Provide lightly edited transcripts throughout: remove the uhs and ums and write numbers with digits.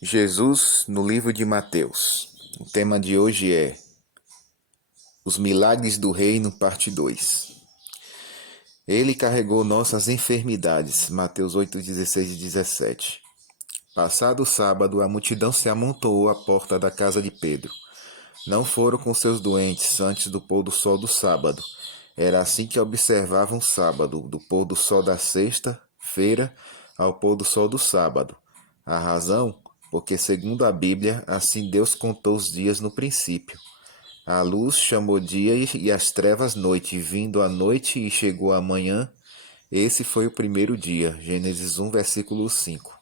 Jesus no livro de Mateus. O tema de hoje é Os Milagres do Reino, parte 2. Ele carregou nossas enfermidades. Mateus 8, 16 e 17. Passado o sábado, a multidão se amontoou à porta da casa de Pedro. Não foram com seus doentes antes do pôr do sol do sábado. Era assim que observavam o sábado, do pôr do sol da sexta-feira ao pôr do sol do sábado. A razão? Porque, segundo a Bíblia, assim Deus contou os dias no princípio. A luz chamou dia e as trevas noite, vindo a noite e chegou a manhã. Esse foi o primeiro dia. Gênesis 1, versículo 5.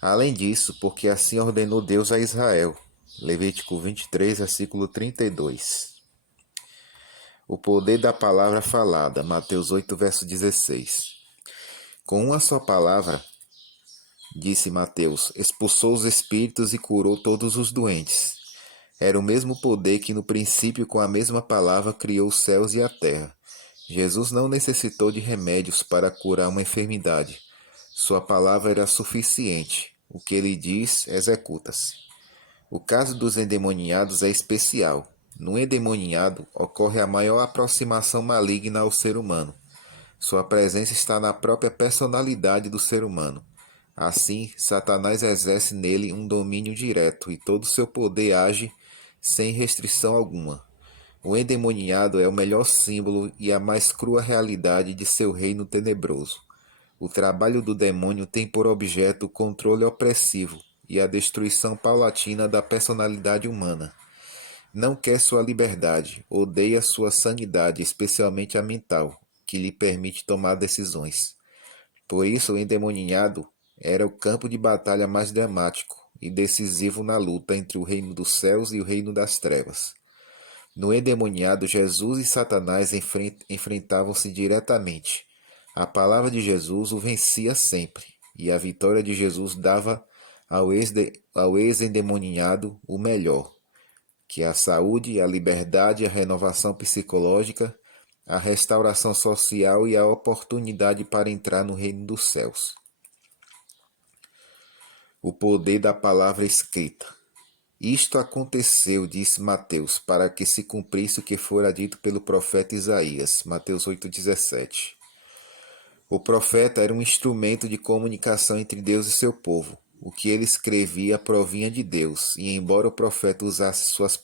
Além disso, porque assim ordenou Deus a Israel. Levítico 23, versículo 32. O poder da palavra falada. Mateus 8, verso 16. Com uma só palavra, disse Mateus, expulsou os espíritos e curou todos os doentes. Era o mesmo poder que no princípio com a mesma palavra criou os céus e a terra. Jesus não necessitou de remédios para curar uma enfermidade. Sua palavra era suficiente. O que ele diz, executa-se. O caso dos endemoniados é especial. No endemoniado ocorre a maior aproximação maligna ao ser humano. Sua presença está na própria personalidade do ser humano. Assim, Satanás exerce nele um domínio direto e todo seu poder age sem restrição alguma. O endemoniado é o melhor símbolo e a mais crua realidade de seu reino tenebroso. O trabalho do demônio tem por objeto o controle opressivo e a destruição paulatina da personalidade humana. Não quer sua liberdade, odeia sua sanidade, especialmente a mental, que lhe permite tomar decisões. Por isso, o endemoniado era o campo de batalha mais dramático e decisivo na luta entre o reino dos céus e o reino das trevas. No endemoniado, Jesus e Satanás enfrentavam-se diretamente. A palavra de Jesus o vencia sempre, e a vitória de Jesus dava ao ex-endemoniado o melhor, que é a saúde, a liberdade, a renovação psicológica, a restauração social e a oportunidade para entrar no reino dos céus. O poder da palavra escrita. Isto aconteceu, disse Mateus, para que se cumprisse o que fora dito pelo profeta Isaías. Mateus 8,17. O profeta era um instrumento de comunicação entre Deus e seu povo. O que ele escrevia provinha de Deus, e embora o profeta usasse suas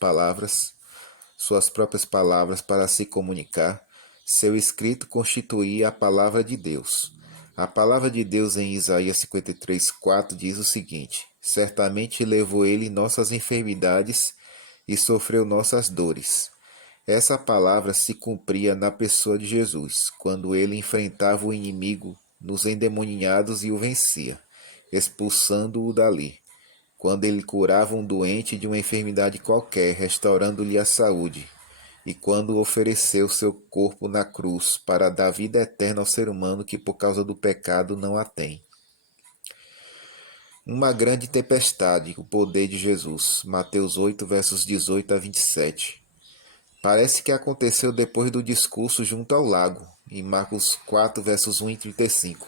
próprias palavras para se comunicar, seu escrito constituía a palavra de Deus. A palavra de Deus em Isaías 53:4 diz o seguinte: Certamente levou ele nossas enfermidades e sofreu nossas dores. Essa palavra se cumpria na pessoa de Jesus, quando ele enfrentava o inimigo nos endemoniados e o vencia, expulsando-o dali. Quando ele curava um doente de uma enfermidade qualquer, restaurando-lhe a saúde, e quando ofereceu seu corpo na cruz para dar vida eterna ao ser humano que por causa do pecado não a tem. Uma grande tempestade, o poder de Jesus. Mateus 8, versos 18 a 27. Parece que aconteceu depois do discurso junto ao lago, em Marcos 4, versos 1 e 35.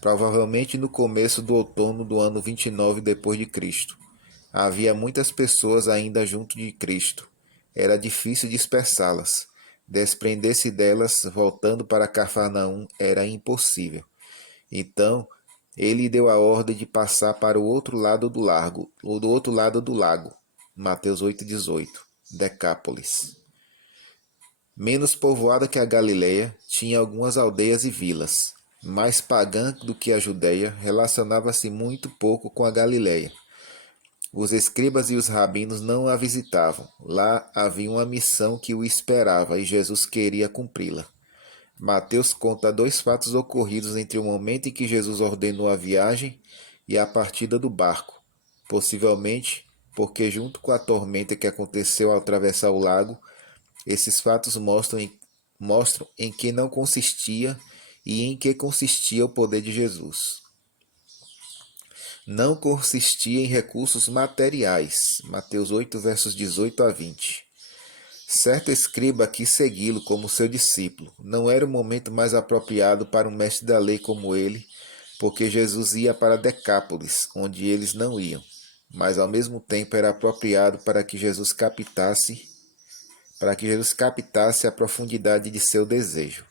Provavelmente no começo do outono do ano 29 depois de Cristo. Havia muitas pessoas ainda junto de Cristo. Era difícil dispersá-las. Desprender-se delas, voltando para Cafarnaum, era impossível. Então, ele deu a ordem de passar para o outro lado do lago, ou do outro lado do lago. Mateus 8,18. Decápolis. Menos povoada que a Galileia, tinha algumas aldeias e vilas. Mais pagã do que a Judéia, relacionava-se muito pouco com a Galileia. Os escribas e os rabinos não a visitavam. Lá havia uma missão que o esperava e Jesus queria cumpri-la. Mateus conta dois fatos ocorridos entre o momento em que Jesus ordenou a viagem e a partida do barco. Possivelmente porque, junto com a tormenta que aconteceu ao atravessar o lago, esses fatos mostram em que não consistia e em que consistia o poder de Jesus. Não consistia em recursos materiais. Mateus 8, versos 18 a 20. Certo escriba quis segui-lo como seu discípulo. Não era o momento mais apropriado para um mestre da lei como ele, porque Jesus ia para Decápolis, onde eles não iam. mas ao mesmo tempo era apropriado para que Jesus captasse a profundidade de seu desejo.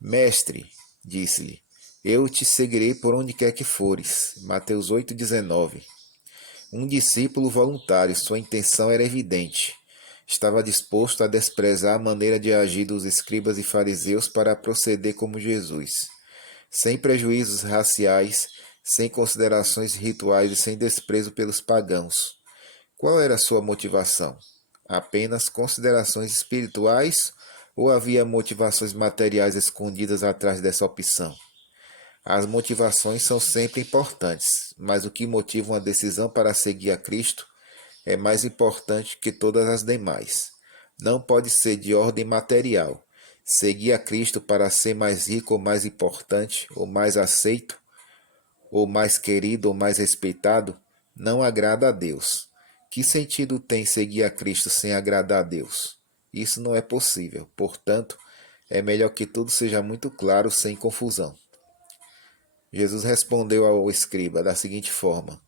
Mestre, disse-lhe, eu te seguirei por onde quer que fores. Mateus 8,19. Um discípulo voluntário, sua intenção era evidente. Estava disposto a desprezar a maneira de agir dos escribas e fariseus para proceder como Jesus, sem prejuízos raciais, sem considerações rituais e sem desprezo pelos pagãos. Qual era a sua motivação? Apenas considerações espirituais ou havia motivações materiais escondidas atrás dessa opção? As motivações são sempre importantes, mas o que motiva uma decisão para seguir a Cristo é mais importante que todas as demais. Não pode ser de ordem material. Seguir a Cristo para ser mais rico ou mais importante, ou mais aceito, ou mais querido ou mais respeitado, não agrada a Deus. Que sentido tem seguir a Cristo sem agradar a Deus? Isso não é possível. Portanto, é melhor que tudo seja muito claro, sem confusão. Jesus respondeu ao escriba da seguinte forma: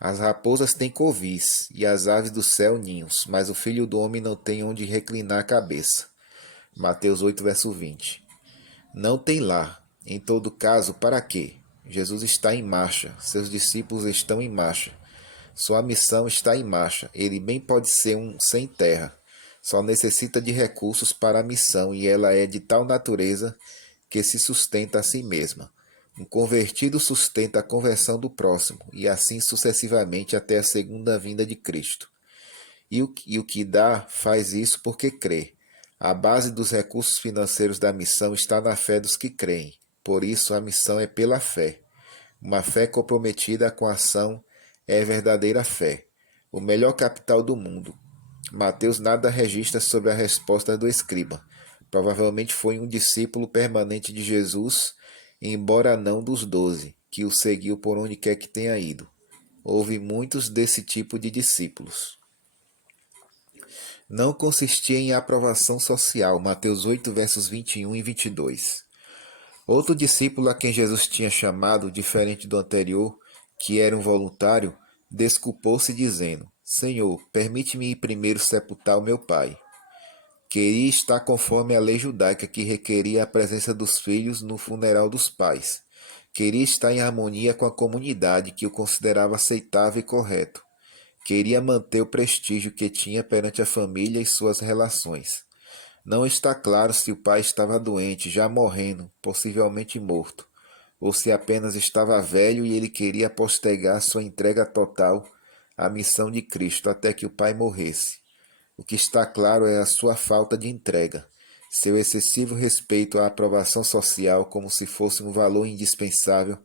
as raposas têm covis e as aves do céu ninhos, mas o filho do homem não tem onde reclinar a cabeça. Mateus 8, verso 20. Não tem lar. Em todo caso, para quê? Jesus está em marcha, seus discípulos estão em marcha. Sua missão está em marcha. Ele bem pode ser um sem terra. Só necessita de recursos para a missão e ela é de tal natureza que se sustenta a si mesma. Um convertido sustenta a conversão do próximo e assim sucessivamente até a segunda vinda de Cristo. E o que dá faz isso porque crê. A base dos recursos financeiros da missão está na fé dos que creem. Por isso a missão é pela fé. Uma fé comprometida com a ação é verdadeira fé, o melhor capital do mundo. Mateus nada registra sobre a resposta do escriba. Provavelmente foi um discípulo permanente de Jesus, embora não dos 12, que o seguiu por onde quer que tenha ido. Houve muitos desse tipo de discípulos. Não consistia em aprovação social. Mateus 8, versos 21 e 22. Outro discípulo a quem Jesus tinha chamado, diferente do anterior, que era um voluntário, desculpou-se dizendo: Senhor, permite-me ir primeiro sepultar o meu pai. Queria estar conforme a lei judaica que requeria a presença dos filhos no funeral dos pais. Queria estar em harmonia com a comunidade que o considerava aceitável e correto. Queria manter o prestígio que tinha perante a família e suas relações. Não está claro se o pai estava doente, já morrendo, possivelmente morto, ou se apenas estava velho e ele queria postergar sua entrega total à missão de Cristo até que o pai morresse. O que está claro é a sua falta de entrega, seu excessivo respeito à aprovação social como se fosse um valor indispensável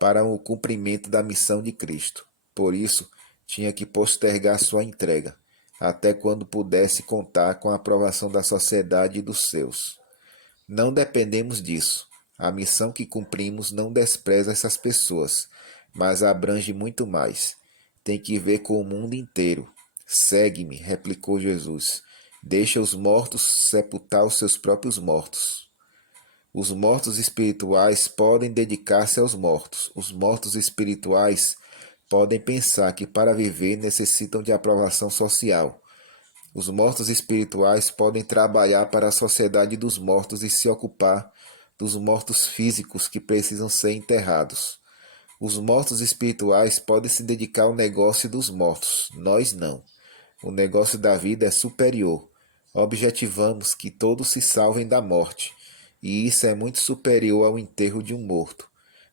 para o cumprimento da missão de Cristo. Por isso, tinha que postergar sua entrega, até quando pudesse contar com a aprovação da sociedade e dos seus. Não dependemos disso. A missão que cumprimos não despreza essas pessoas, mas abrange muito mais. Tem que ver com o mundo inteiro. Segue-me, replicou Jesus. Deixa os mortos sepultar os seus próprios mortos. Os mortos espirituais podem dedicar-se aos mortos. Os mortos espirituais podem pensar que para viver necessitam de aprovação social. Os mortos espirituais podem trabalhar para a sociedade dos mortos e se ocupar dos mortos físicos que precisam ser enterrados. Os mortos espirituais podem se dedicar ao negócio dos mortos. Nós não. O negócio da vida é superior. Objetivamos que todos se salvem da morte, e isso é muito superior ao enterro de um morto.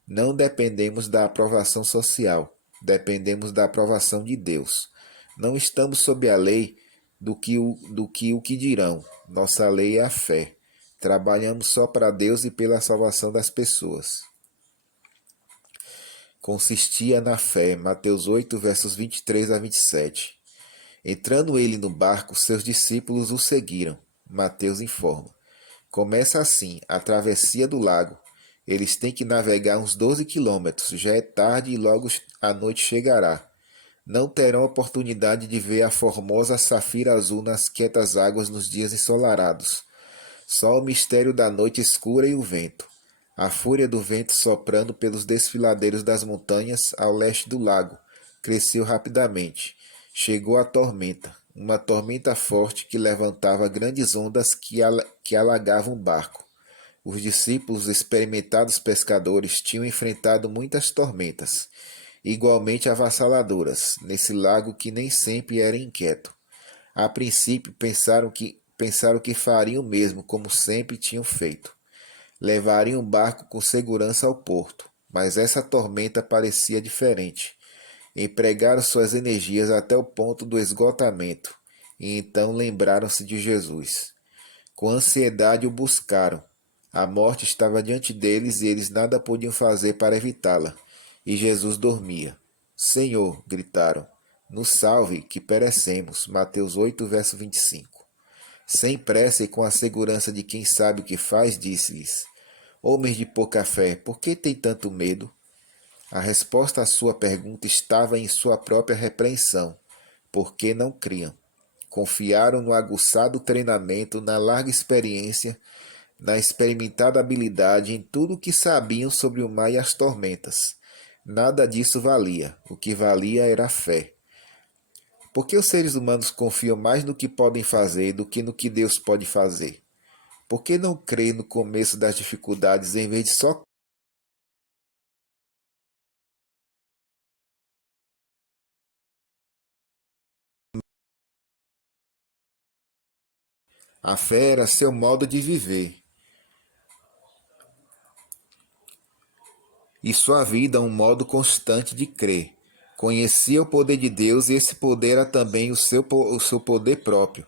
Não dependemos da aprovação social, dependemos da aprovação de Deus. Não estamos sob a lei do que dirão. Nossa lei é a fé. Trabalhamos só para Deus e pela salvação das pessoas. Consistia na fé. Mateus 8, versos 23 a 27. Entrando ele no barco, seus discípulos o seguiram. Mateus informa. Começa assim, a travessia do lago. Eles têm que navegar uns 12 quilômetros. Já é tarde e logo a noite chegará. Não terão oportunidade de ver a formosa safira azul nas quietas águas nos dias ensolarados. Só o mistério da noite escura e o vento. A fúria do vento soprando pelos desfiladeiros das montanhas ao leste do lago, cresceu rapidamente. Chegou a tormenta, uma tormenta forte que levantava grandes ondas que alagavam o barco. Os discípulos, experimentados pescadores, tinham enfrentado muitas tormentas, igualmente avassaladoras, nesse lago que nem sempre era inquieto. A princípio pensaram que fariam o mesmo, como sempre tinham feito. Levariam o barco com segurança ao porto, mas essa tormenta parecia diferente. Empregaram suas energias até o ponto do esgotamento, e então lembraram-se de Jesus. Com ansiedade o buscaram. A morte estava diante deles e eles nada podiam fazer para evitá-la. E Jesus dormia. Senhor, gritaram, nos salve, que perecemos. Mateus 8, verso 25. Sem pressa e com a segurança de quem sabe o que faz, disse-lhes: Homens de pouca fé, por que têm tanto medo? A resposta à sua pergunta estava em sua própria repreensão. Porque não criam. Confiaram no aguçado treinamento, na larga experiência, na experimentada habilidade, em tudo o que sabiam sobre o mar e as tormentas. Nada disso valia. O que valia era a fé. Por que os seres humanos confiam mais no que podem fazer do que no que Deus pode fazer? Por que não crer no começo das dificuldades em vez de só... A fé era seu modo de viver, e sua vida um modo constante de crer. Conhecia o poder de Deus e esse poder era também o seu poder próprio.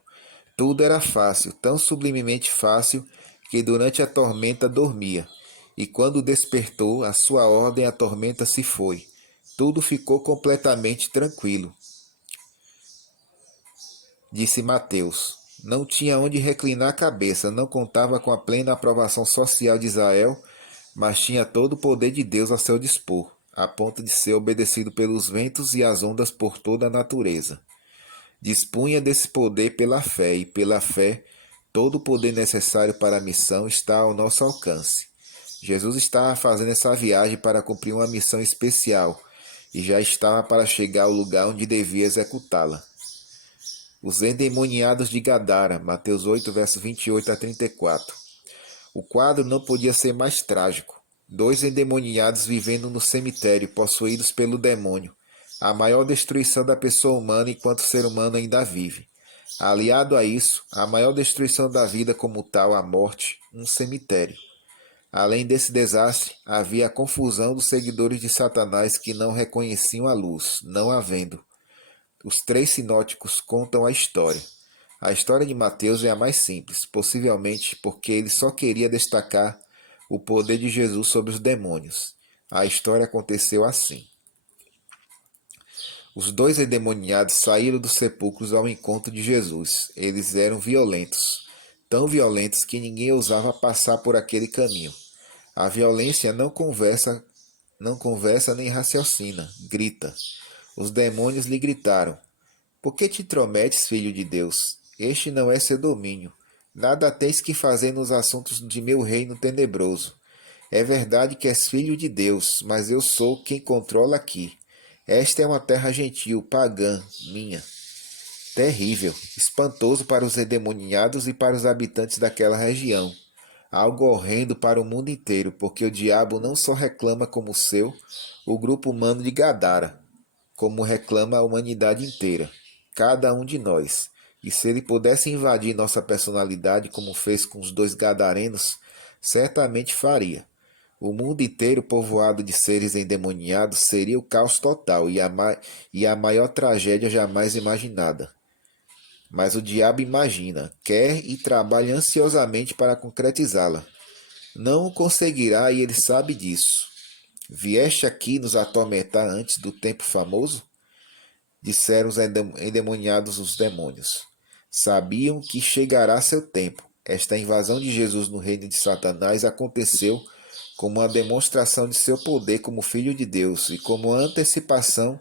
Tudo era fácil, tão sublimemente fácil, que durante a tormenta dormia. E quando despertou, a sua ordem a tormenta se foi. Tudo ficou completamente tranquilo. Disse Mateus. Não tinha onde reclinar a cabeça, não contava com a plena aprovação social de Israel, mas tinha todo o poder de Deus a seu dispor, a ponto de ser obedecido pelos ventos e as ondas por toda a natureza. Dispunha desse poder pela fé, e pela fé, todo o poder necessário para a missão está ao nosso alcance. Jesus estava fazendo essa viagem para cumprir uma missão especial, e já estava para chegar ao lugar onde devia executá-la. Os endemoniados de Gadara, Mateus 8, verso 28 a 34. O quadro não podia ser mais trágico. Dois endemoniados vivendo no cemitério, possuídos pelo demônio. A maior destruição da pessoa humana enquanto o ser humano ainda vive. Aliado a isso, a maior destruição da vida como tal, a morte, um cemitério. Além desse desastre, havia a confusão dos seguidores de Satanás que não reconheciam a luz, não havendo. Os três sinóticos contam a história. A história de Mateus é a mais simples, possivelmente porque ele só queria destacar o poder de Jesus sobre os demônios. A história aconteceu assim. Os dois endemoniados saíram dos sepulcros ao encontro de Jesus. Eles eram violentos, tão violentos que ninguém ousava passar por aquele caminho. A violência não conversa nem raciocina, grita. Os demônios lhe gritaram: Por que te intrometes, filho de Deus? Este não é seu domínio. Nada tens que fazer nos assuntos de meu reino tenebroso. É verdade que és filho de Deus, mas eu sou quem controla aqui. Esta é uma terra gentil, pagã, minha. Terrível, espantoso para os endemoniados e para os habitantes daquela região. Algo horrendo para o mundo inteiro, porque o diabo não só reclama como seu o grupo humano de Gadara, como reclama a humanidade inteira, cada um de nós. E se ele pudesse invadir nossa personalidade como fez com os dois gadarenos, certamente faria. O mundo inteiro povoado de seres endemoniados seria o caos total e a maior tragédia jamais imaginada. Mas o diabo imagina, quer e trabalha ansiosamente para concretizá-la. Não o conseguirá e ele sabe disso. Vieste aqui nos atormentar antes do tempo famoso? Disseram os endemoniados os demônios. Sabiam que chegará seu tempo. Esta invasão de Jesus no reino de Satanás aconteceu como uma demonstração de seu poder como Filho de Deus e como antecipação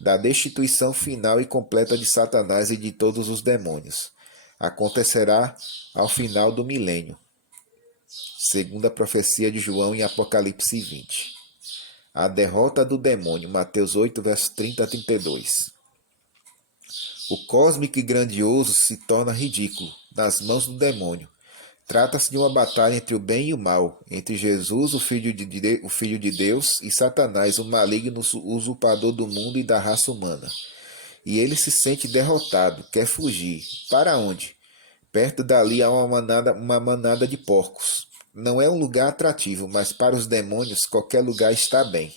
da destituição final e completa de Satanás e de todos os demônios. Acontecerá ao final do milênio, segundo a profecia de João em Apocalipse 20. A derrota do demônio, Mateus 8, verso 30 a 32. O cósmico e grandioso se torna ridículo nas mãos do demônio. Trata-se de uma batalha entre o bem e o mal, entre Jesus, o Filho de Deus, e Satanás, o maligno usurpador do mundo e da raça humana. E ele se sente derrotado, quer fugir. Para onde? Perto dali há uma manada de porcos. Não é um lugar atrativo, mas para os demônios qualquer lugar está bem.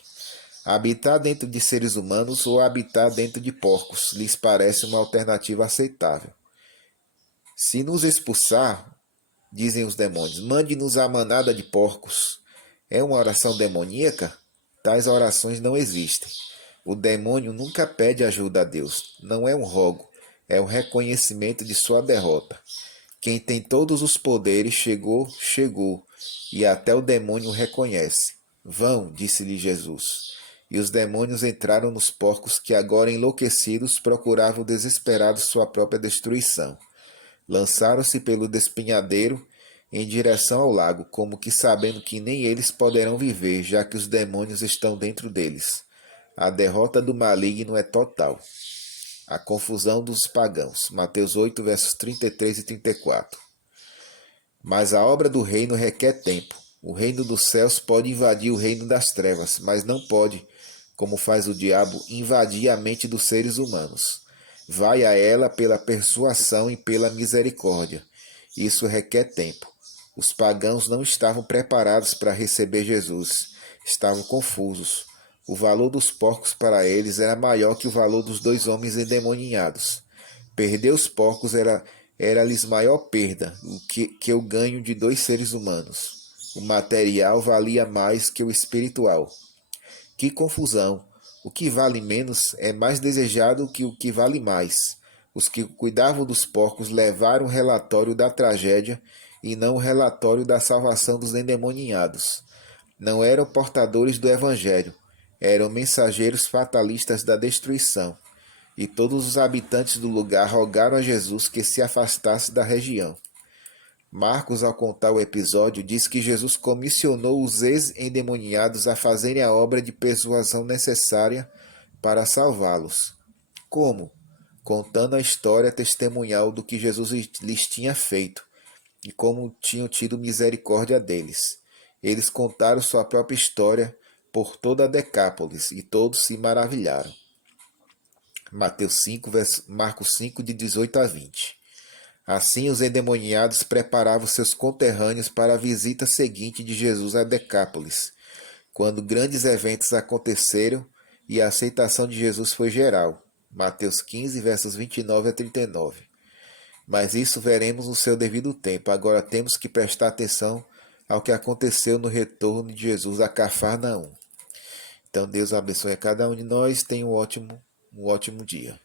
Habitar dentro de seres humanos ou habitar dentro de porcos lhes parece uma alternativa aceitável. Se nos expulsar, dizem os demônios, mande-nos a manada de porcos. É uma oração demoníaca? Tais orações não existem. O demônio nunca pede ajuda a Deus. Não é um rogo, é o reconhecimento de sua derrota. Quem tem todos os poderes chegou, e até o demônio o reconhece. Vão, disse-lhe Jesus. E os demônios entraram nos porcos que, agora enlouquecidos, procuravam desesperados sua própria destruição. Lançaram-se pelo despenhadeiro em direção ao lago, como que sabendo que nem eles poderão viver, já que os demônios estão dentro deles. A derrota do maligno é total. A confusão dos pagãos. Mateus 8, versos 33 e 34. Mas a obra do reino requer tempo. O reino dos céus pode invadir o reino das trevas, mas não pode, como faz o diabo, invadir a mente dos seres humanos. Vai a ela pela persuasão e pela misericórdia. Isso requer tempo. Os pagãos não estavam preparados para receber Jesus. Estavam confusos. O valor dos porcos para eles era maior que o valor dos dois homens endemoninhados. Perder os porcos era-lhes maior perda que o ganho de dois seres humanos. O material valia mais que o espiritual. Que confusão! O que vale menos é mais desejado que o que vale mais. Os que cuidavam dos porcos levaram o relatório da tragédia e não o relatório da salvação dos endemoninhados. Não eram portadores do evangelho, eram mensageiros fatalistas da destruição. E todos os habitantes do lugar rogaram a Jesus que se afastasse da região. Marcos, ao contar o episódio, diz que Jesus comissionou os ex-endemoniados a fazerem a obra de persuasão necessária para salvá-los. Como? Contando a história testemunhal do que Jesus lhes tinha feito e como tinham tido misericórdia deles. Eles contaram sua própria história por toda a Decápolis e todos se maravilharam. Marcos 5, de 18 a 20. Assim, os endemoniados preparavam seus conterrâneos para a visita seguinte de Jesus a Decápolis, quando grandes eventos aconteceram e a aceitação de Jesus foi geral. Mateus 15, versos 29 a 39. Mas isso veremos no seu devido tempo. Agora temos que prestar atenção ao que aconteceu no retorno de Jesus a Cafarnaum. Então Deus abençoe a cada um de nós. Tenha um ótimo dia.